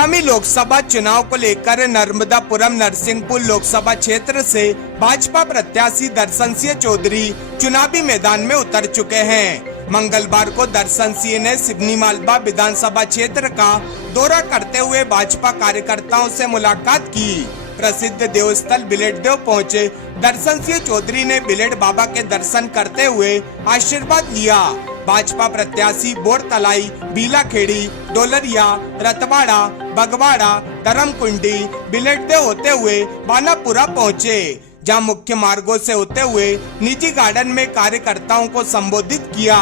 आगामी लोकसभा चुनाव को लेकर नर्मदापुरम नरसिंहपुर लोकसभा क्षेत्र से भाजपा प्रत्याशी दर्शन सिंह चौधरी चुनावी मैदान में उतर चुके हैं। मंगलवार को दर्शन सिंह ने सिवनी मालवा विधानसभा क्षेत्र का दौरा करते हुए भाजपा कार्यकर्ताओं से मुलाकात की। प्रसिद्ध देवस्थल बिलेट देव पहुंचे दर्शन सिंह चौधरी ने बिलेट बाबा के दर्शन करते हुए आशीर्वाद लिया। भाजपा प्रत्याशी बोरतलाई, बीलाखेड़ी, डोलरिया, रतवाड़ा, बगवाड़ा, धर्मकुंडी, बिलेटदेव होते हुए बानापुरा पहुंचे, जहां मुख्य मार्गों से होते हुए निजी गार्डन में कार्यकर्ताओं को संबोधित किया।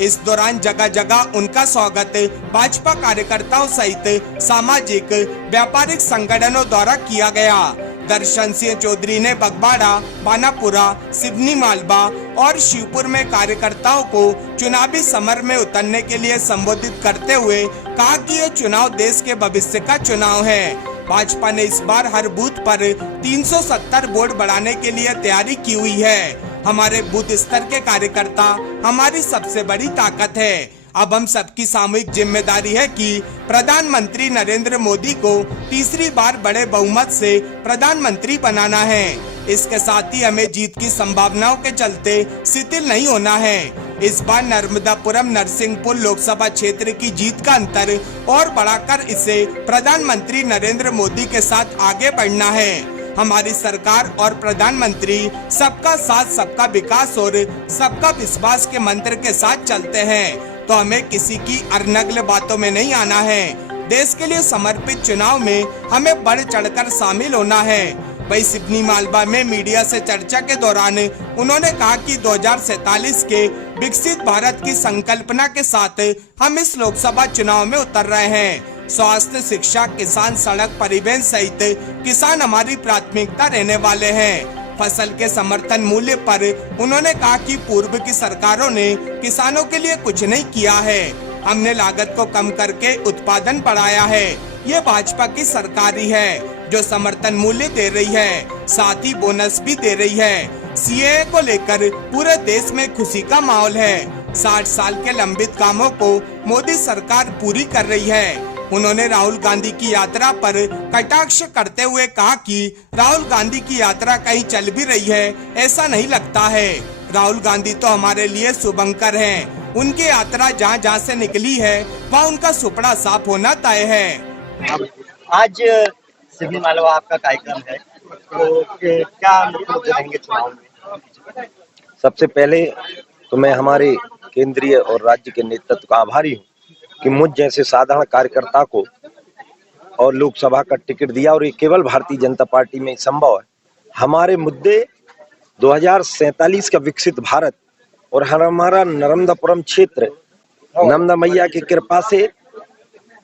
इस दौरान जगह जगह उनका स्वागत भाजपा कार्यकर्ताओं सहित सामाजिक व्यापारिक संगठनों द्वारा किया गया। दर्शन सिंह चौधरी ने बगवाड़ा, बानापुरा, सिवनी मालवा और शिवपुर में कार्यकर्ताओं को चुनावी समर में उतरने के लिए संबोधित करते हुए कहा कि ये चुनाव देश के भविष्य का चुनाव है। भाजपा ने इस बार हर बूथ पर 370 वोट बढ़ाने के लिए तैयारी की हुई है। हमारे बूथ स्तर के कार्यकर्ता हमारी सबसे बड़ी ताकत है। अब हम सबकी सामूहिक जिम्मेदारी है कि प्रधानमंत्री नरेंद्र मोदी को तीसरी बार बड़े बहुमत से प्रधानमंत्री बनाना है। इसके साथ ही हमें जीत की संभावनाओं के चलते शिथिल नहीं होना है। इस बार नर्मदापुरम नरसिंहपुर लोकसभा क्षेत्र की जीत का अंतर और बढ़ाकर इसे प्रधानमंत्री नरेंद्र मोदी के साथ आगे बढ़ना है। हमारी सरकार और प्रधानमंत्री सबका साथ, सबका विकास और सबका विश्वास के मंत्र के साथ चलते हैं, तो हमें किसी की अरनगल बातों में नहीं आना है। देश के लिए समर्पित चुनाव में हमें बढ़ चढ़कर शामिल होना है। वही सिवनी मालवा में मीडिया से चर्चा के दौरान उन्होंने कहा कि 2047 के विकसित भारत की संकल्पना के साथ हम इस लोकसभा चुनाव में उतर रहे हैं। स्वास्थ्य, शिक्षा, किसान, सड़क, परिवहन सहित किसान हमारी प्राथमिकता रहने वाले हैं। फसल के समर्थन मूल्य पर उन्होंने कहा कि पूर्व की सरकारों ने किसानों के लिए कुछ नहीं किया है। हमने लागत को कम करके उत्पादन बढ़ाया है। ये भाजपा की सरकार ही है जो समर्थन मूल्य दे रही है, साथ ही बोनस भी दे रही है। सीएए को लेकर पूरे देश में खुशी का माहौल है। 60 साल के लंबित कामों को मोदी सरकार पूरी कर रही है। उन्होंने राहुल गांधी की यात्रा पर कटाक्ष करते हुए कहा कि राहुल गांधी की यात्रा कहीं चल भी रही है ऐसा नहीं लगता है। राहुल गांधी तो हमारे लिए शुभंकर हैं। उनकी यात्रा जहां जहां से निकली है वहां उनका सुपड़ा साफ होना तय है। आज सिवनी मालवा आपका कार्यक्रम है, तो क्या मुद्दे रहेंगे चुनाव में? सबसे पहले तो मैं हमारे केंद्रीय और राज्य के नेतृत्व का आभारी हूँ कि मुझ जैसे साधारण कार्यकर्ता को और लोकसभा का टिकट दिया, और ये केवल भारतीय जनता पार्टी में संभव है। हमारे मुद्दे 2047 का विकसित भारत और हमारा नर्मदापुरम क्षेत्र नर्मदा मैया की कृपा से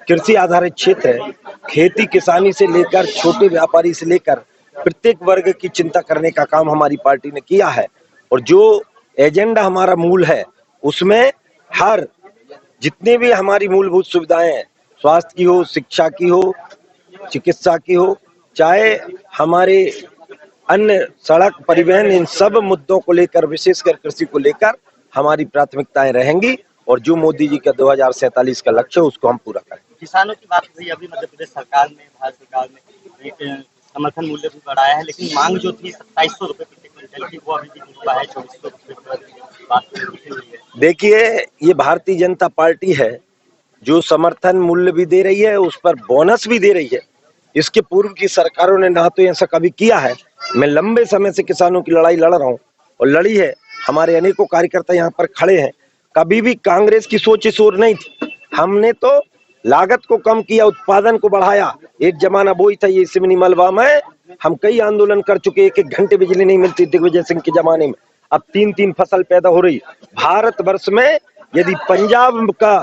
कृषि आधारित क्षेत्र है। खेती किसानी से लेकर छोटे व्यापारी से लेकर प्रत्येक वर्ग की चिंता करने का काम हमारी पार्टी ने किया है। और जो एजेंडा हमारा मूल है उसमें हर जितने भी हमारी मूलभूत सुविधाएं हैं, स्वास्थ्य की हो, शिक्षा की हो, चिकित्सा की हो, चाहे हमारे अन्य सड़क, परिवहन, इन सब मुद्दों को लेकर, विशेषकर कृषि को लेकर हमारी प्राथमिकताएं रहेंगी। और जो मोदी जी का 2047 का लक्ष्य है उसको हम पूरा करें। किसानों की बात हुई, अभी मध्य प्रदेश सरकार में, भारत सरकार में एक समर्थन मूल्य भी बढ़ाया है, लेकिन मांग जो थी 2700 रुपए प्रति क्विंटल की, वो अभी भी हुआ है 2400 रुपए पर। देखिए, ये भारतीय जनता पार्टी है जो समर्थन मूल्य भी दे रही है, उस पर बोनस भी दे रही है। इसके पूर्व की सरकारों ने ना तो ऐसा कभी किया है। मैं लंबे समय से किसानों की लड़ाई लड़ रहा हूँ और लड़ी है। हमारे अनेकों कार्यकर्ता यहाँ पर खड़े हैं। कभी भी कांग्रेस की सोच इस ओर नहीं थी। हमने तो लागत को कम किया, उत्पादन को बढ़ाया। एक जमाना वो ही था। ये सिवनी मालवा में हम कई आंदोलन कर चुके। 1-1 घंटे बिजली नहीं मिलती दिग्विजय सिंह के जमाने में। अब 3-3 फसल पैदा हो रही। भारतवर्ष में यदि पंजाब का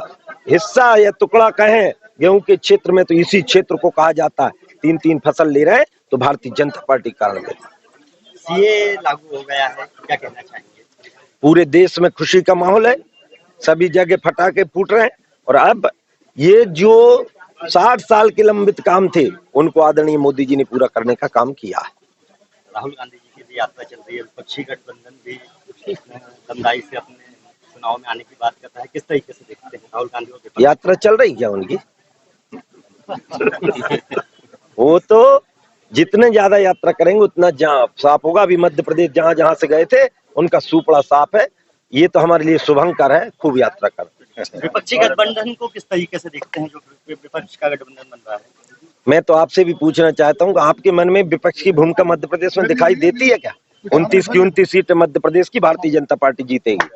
हिस्सा या टुकड़ा कहें गेहूं के क्षेत्र में, तो इसी क्षेत्र को कहा जाता है। 3-3 फसल ले रहे हैं तो भारतीय जनता पार्टी कारण में। सीए लागू हो गया है, क्या कहना चाहेंगे? पूरे देश में खुशी का माहौल है। सभी जगह फटाके फूट रहे हैं। और अब ये जो 60 साल के लंबित काम थे उनको आदरणीय मोदी जी ने पूरा करने का काम किया है। राहुल गांधी जी की भी यात्रा चल रही है, विपक्षी गठबंधन भी लंबाई से अपने चुनाव में आने की बात करता है। किस तरीके से देखते हैं राहुल गांधी? यात्रा चल रही क्या उनकी? वो तो जितने ज्यादा यात्रा करेंगे उतना जहाँ साफ होगा। अभी मध्य प्रदेश जहाँ जहाँ से गए थे उनका सुपड़ा साफ है। ये तो हमारे लिए शुभंकर है, खूब यात्रा कर। विपक्षी गठबंधन को किस तरीके से देखते हैं, जो विपक्ष का गठबंधन बन रहा है? मैं तो आपसे भी पूछना चाहता हूँ, आपके मन में विपक्ष की भूमिका मध्य प्रदेश में दिखाई देती है क्या? 29 की 29 सीट मध्य प्रदेश की भारतीय जनता पार्टी जीतेगी।